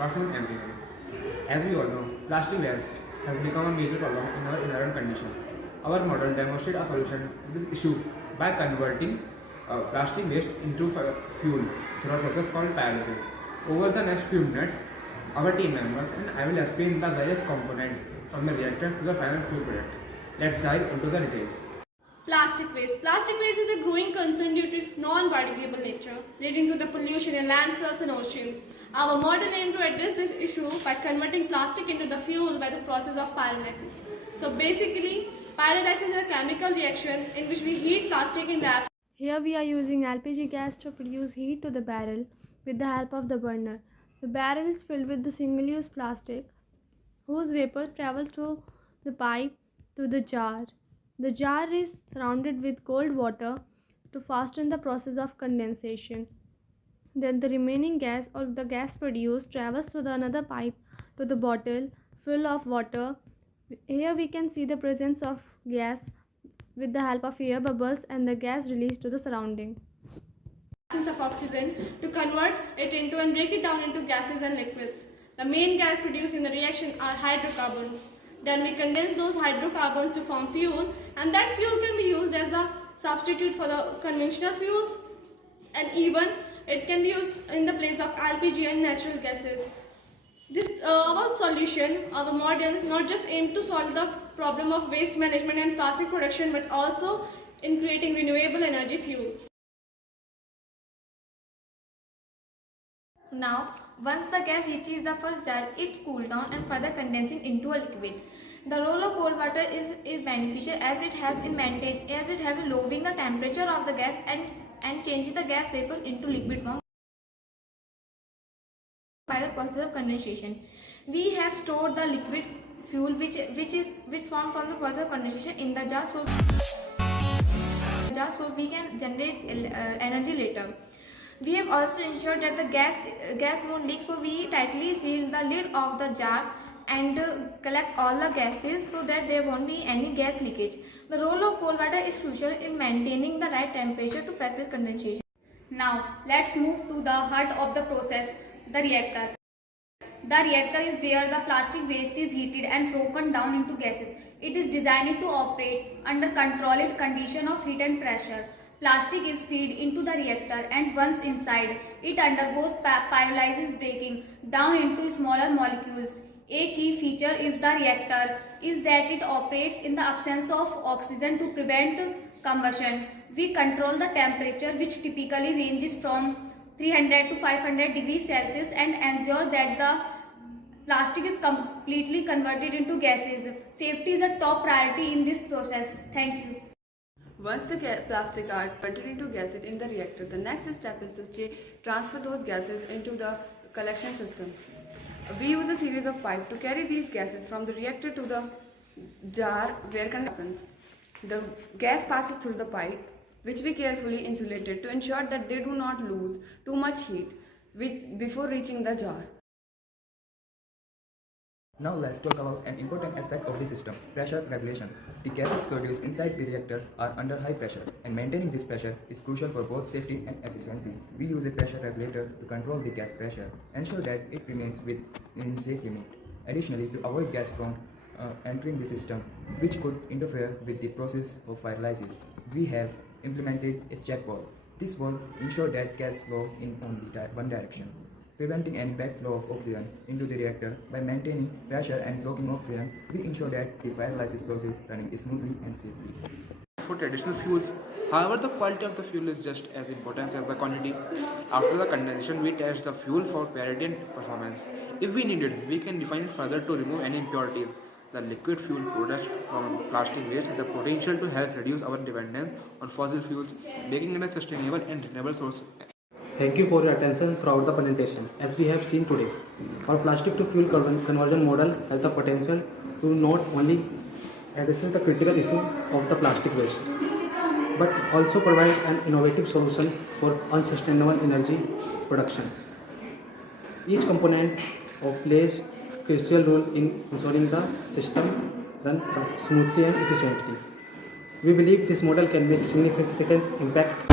afternoon everyone. As we all know, plastic waste has become a major problem in our environment condition. Our model demonstrates a solution to this issue by converting plastic waste into fuel through a process called pyrolysis. Over the next few minutes, our team members and I will explain the various components from the reactor to the final fuel product. Let's dive into the details. Plastic waste. Plastic waste is a growing concern due to its non-biodegradable nature, leading to the pollution in landfills and oceans. Our model aims to address this issue by converting plastic into the fuel by the process of pyrolysis. So basically, pyrolysis is a chemical reaction in which we heat plastic in the absence. Here we are using LPG gas to produce heat to the barrel with the help of the burner. The barrel is filled with the single-use plastic whose vapor travels through the pipe to the jar. The jar is surrounded with cold water to fasten the process of condensation. Then the remaining gas or the gas produced travels through another pipe to the bottle full of water. Here we can see the presence of gas with the help of air bubbles and the gas released to the surrounding. Of oxygen to convert it into and break it down into gases and liquids. The main gas produced in the reaction are hydrocarbons. Then we condense those hydrocarbons to form fuel, and that fuel can be used as a substitute for the conventional fuels, and even it can be used in the place of LPG and natural gases. This our solution, our model, not just aimed to solve the problem of waste management and plastic production, but also in creating renewable energy fuels. Now, once the gas reaches the first jar, it cools down and further condensing into a liquid. The role of cold water is beneficial as it helps in lowering the temperature of the gas and changing the gas vapors into liquid form by the process of condensation. We have stored the liquid fuel which formed from the process of condensation in the jar so we can generate energy later. We have also ensured that the gas won't leak, so we tightly seal the lid of the jar and collect all the gases so that there won't be any gas leakage. The role of cold water is crucial in maintaining the right temperature to facilitate condensation. Now let's move to the heart of the process, the reactor. The reactor is where the plastic waste is heated and broken down into gases. It is designed to operate under controlled condition of heat and pressure. Plastic is fed into the reactor and once inside, it undergoes pyrolysis, breaking down into smaller molecules. A key feature is the reactor is that it operates in the absence of oxygen to prevent combustion. We control the temperature, which typically ranges from 300 to 500 degrees Celsius, and ensure that the plastic is completely converted into gases. Safety is a top priority in this process. Thank you. Once the plastic are converted into gases in the reactor, the next step is to transfer those gases into the collection system. We use a series of pipes to carry these gases from the reactor to the jar where condensation happens. The gas passes through the pipe, which we carefully insulated to ensure that they do not lose too much heat before reaching the jar. Now let's talk about an important aspect of the system, pressure regulation. The gases produced inside the reactor are under high pressure, and maintaining this pressure is crucial for both safety and efficiency. We use a pressure regulator to control the gas pressure, ensure that it remains within safe limit. Additionally, to avoid gas from entering the system, which could interfere with the process of pyrolysis, we have implemented a check valve. This valve ensures that gas flow in only one direction, preventing any backflow of oxygen into the reactor. By maintaining pressure and blocking oxygen, we ensure that the pyrolysis process running smoothly and safely. For traditional fuels, however, the quality of the fuel is just as important as the quantity. After the condensation, we test the fuel for purity and performance. If we need it, we can refine it further to remove any impurities. The liquid fuel produced from plastic waste has the potential to help reduce our dependence on fossil fuels, making it a sustainable and renewable source. Thank you for your attention throughout the presentation. As we have seen today, our plastic to fuel conversion model has the potential to not only address the critical issue of the plastic waste, but also provide an innovative solution for unsustainable energy production. Each component plays a crucial role in ensuring the system run smoothly and efficiently. We believe this model can make significant impact